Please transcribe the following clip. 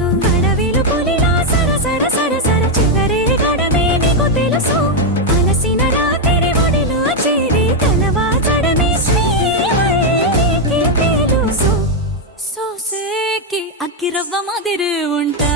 తెలుసు అడవిలు పులిలా సర సర సర సర చెదరే గడమే నీకు తెలుసు అలసిన రాత్రి ఒడిలో చేరి కలవాచడమే శ్రీవల్లికి తెలుసు సోసేకి అక్కిరవ్వ మాదిరి ఉంటా